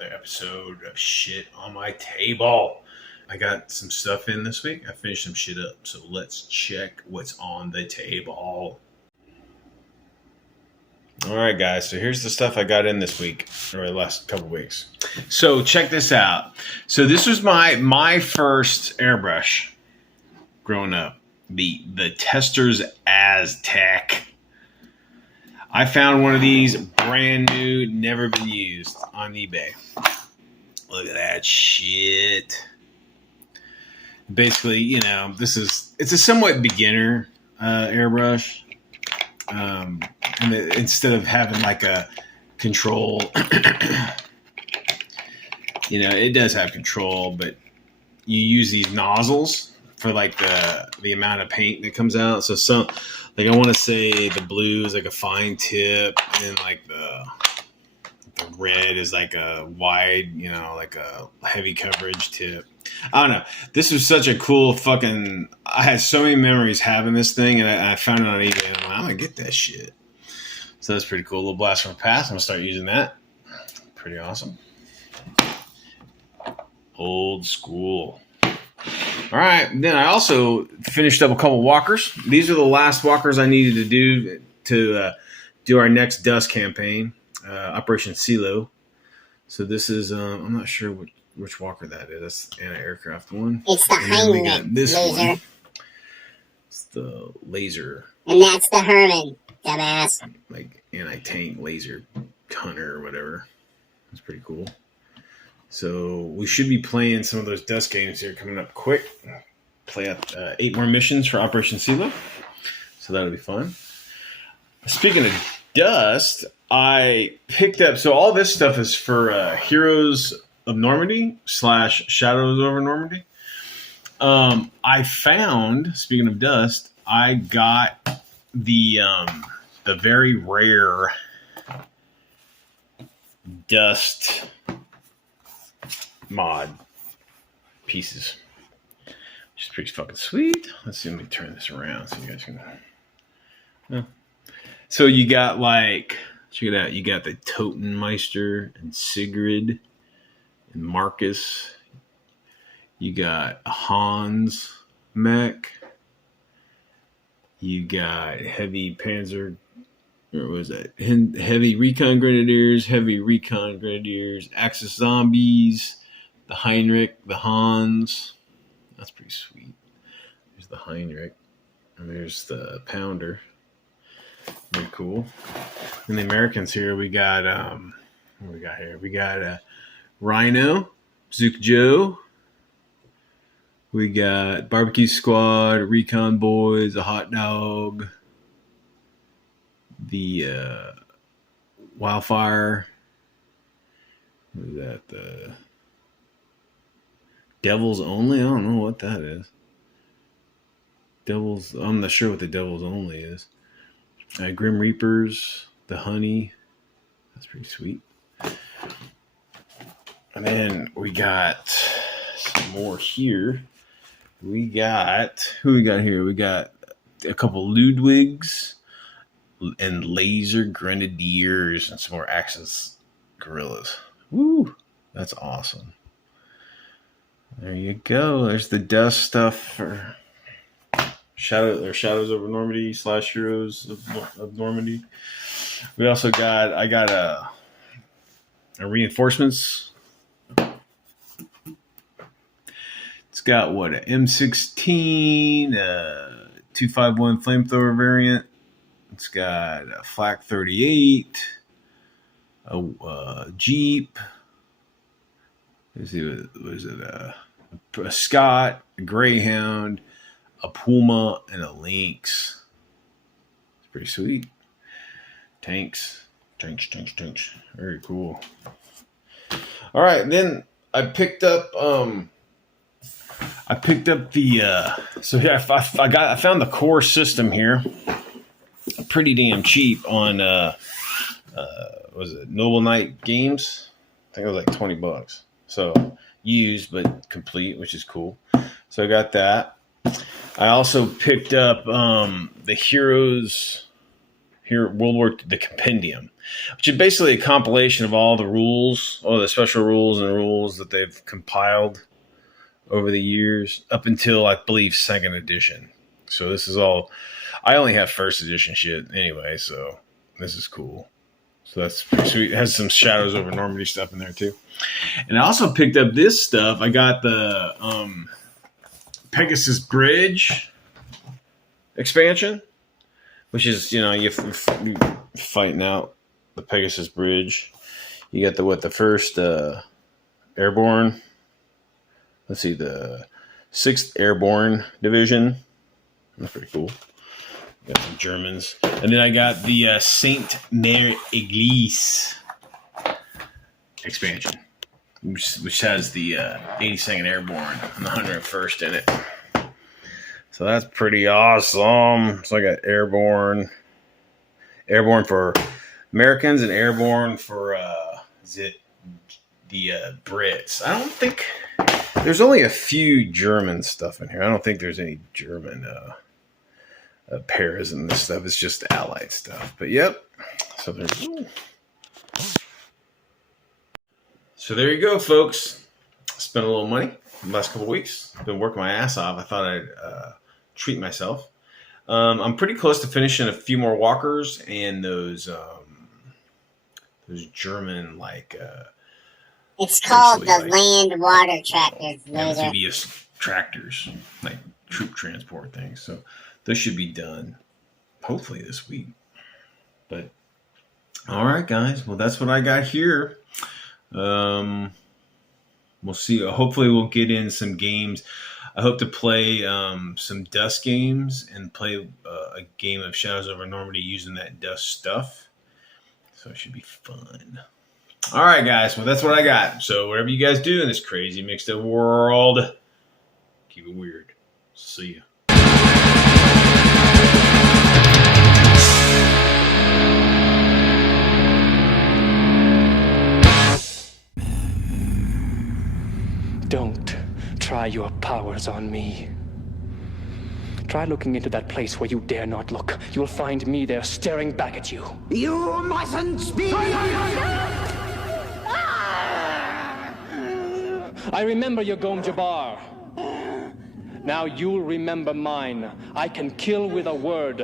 another episode of Shit on My Table. I got some stuff in this week. I finished some shit up. So let's check what's on the table. All right, guys. So here's the stuff I got in this week, or the last couple weeks. So check this out. So this was my first airbrush growing up. The Testors Aztec. I found one of these brand new, never been used on eBay. Look at that shit. Basically, it's a somewhat beginner airbrush. And instead of having like a control, it does have control, but you use these nozzles for like the amount of paint that comes out. So like I want to say the blue is like a fine tip, and like the red is like a wide, like a heavy coverage tip. I don't know. This was such a cool fucking. I had so many memories having this thing, and I found it on eBay. And I'm gonna get that shit. So that's pretty cool. A little blast from the past. I'm gonna start using that. Pretty awesome. Old school. All right. Then I also finished up a couple walkers. These are the last walkers I needed to do do our next dust campaign, Operation CeeLo. So this is I'm not sure which walker that is. That's the anti-aircraft one. It's the Heinrich laser. One. It's the laser. And that's the Herman, dumbass. Like anti-tank laser hunter or whatever. That's pretty cool. So we should be playing some of those dust games here coming up quick. Play out 8 more missions for Operation CeeLo. So that'll be fun. Speaking of dust, I picked up. So all this stuff is for Heroes of Normandy / Shadows over Normandy. I found, speaking of dust, I got the very rare dust mod pieces, which is pretty fucking sweet. Let's see, let me turn this around so you guys can. Yeah. So you got check it out. You got the Totenmeister and Sigrid and Marcus. You got Hans mech. You got heavy Panzer. What was that? Heavy Recon Grenadiers, Axis Zombies, the Heinrich, the Hans. That's pretty sweet. There's the Heinrich. And there's the Pounder. Very cool. And the Americans here, we got what we got here? We got Rhino, Zook Joe. We got Barbecue Squad, Recon Boys, a Hot Dog, the Wildfire. What is that? The Devils Only? I don't know what that is. I'm not sure what the Devils Only is. Grim Reapers, the Honey. That's pretty sweet. And then we got some more here. Who we got here? We got a couple Ludwigs and Laser Grenadiers and some more Axis Guerrillas. Woo! That's awesome. There you go. There's the dust stuff for Shadows over Normandy / Heroes of Normandy. We also got a reinforcements. It's got an M16, 251 flamethrower variant. It's got a Flak 38, a Jeep. Let's see, what is it? A Scott, a Greyhound, a Puma, and a Lynx. It's pretty sweet. Tanks. Very cool. All right, then I picked up the so yeah, I found the core system here, pretty damn cheap on was it Noble Knight Games? I think it was like $20. So used but complete, which is cool. So I got that. I also picked up the Heroes here, the Compendium, which is basically a compilation of all the rules, all the special rules and rules that they've compiled over the years up until, I believe, 2nd edition. So this is all, I only have 1st edition shit anyway, so this is cool. So that's pretty sweet. It has some Shadows over Normandy stuff in there too. And I also picked up this stuff. I got the Pegasus Bridge expansion, which is, you're fighting out the Pegasus Bridge. You got the first airborne. Let's see, the 6th Airborne Division. That's pretty cool. Got some Germans. And then I got the Saint Mère Église expansion, which has the 82nd Airborne and the 101st in it. So that's pretty awesome. So I got Airborne for Americans and Airborne for the Brits. I don't think there's only a few German stuff in here. I don't think there's any German pairs in this stuff. It's just Allied stuff. But yep. So there you go, folks. Spent a little money the last couple of weeks. Been working my ass off. I thought I'd treat myself. I'm pretty close to finishing a few more walkers and those German it's called the land water tractors. Amphibious tractors, like troop transport things. So those should be done hopefully this week. But all right, guys. Well, that's what I got here. We'll see. Hopefully we'll get in some games. I hope to play some Dust games and play a game of Shadows over Normandy using that Dust stuff. So it should be fun. All right, guys. Well, that's what I got. So whatever you guys do in this crazy mixed up world, keep it weird. See ya. Don't try your powers on me. Try looking into that place where you dare not look. You'll find me there staring back at you. You mustn't speak! I remember your Gom Jabbar. Now you'll remember mine. I can kill with a word.